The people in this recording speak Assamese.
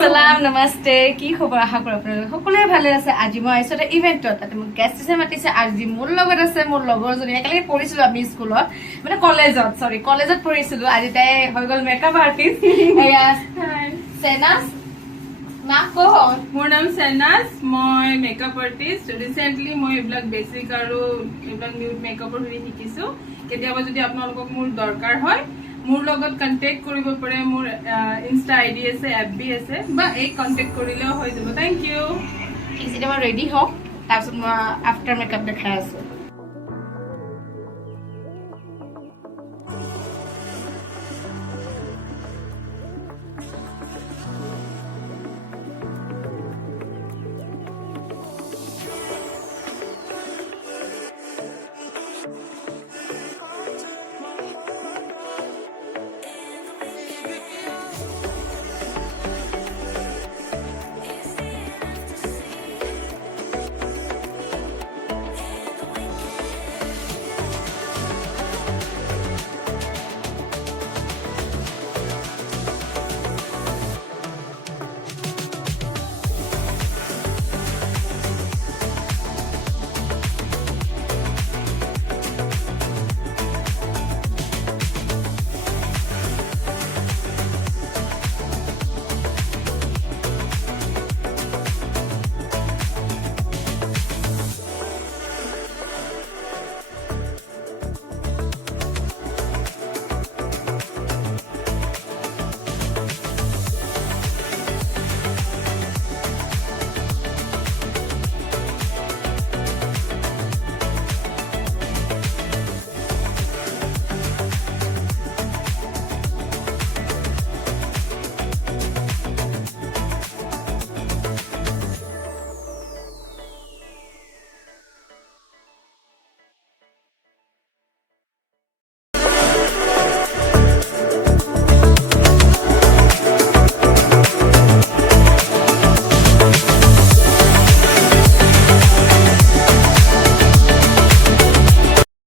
সালাম নমস্তে কি খবৰ আশা কৰোঁ আপোনালোকে সকলোৱে ভালে আছে আজি মই আহিছোঁ এটা ইভেণ্টত তাতে মোক গেষ্ট হিচাপে মাতিছে আজি মোৰ লগত আছে মোৰ লগৰজনী একেলগে পঢ়িছিলোঁ আমি স্কুলত মানে কলেজত পঢ়িছিলোঁ আজি তাই হৈ গ'ল মেকআপ আৰ্টিষ্ট এয়া চেনাজ নাম কহ মোৰ নাম চেনাজ মই মেকআপ আৰ্টিষ্ট ৰিসেন্টলি মই এইবিলাক বেসিক আৰু এইবিলাক নিউড মেকআপৰ হেৰি শিকিছো কেতিয়াবা যদি আপোনালোকক মোৰ দৰকাৰ হয় মোৰ লগত কন্টেক্ট কৰিব পাৰে মোৰ ইনষ্টা আইডি আছে এফবি আছে বা এই কন্টেক্ট কৰিলেও হৈ যাব থ্যাংক ইউ এতিয়া মই ৰেডি হওঁ তাৰপিছত মই আফটাৰ মেকআপ দেখাই আছোঁ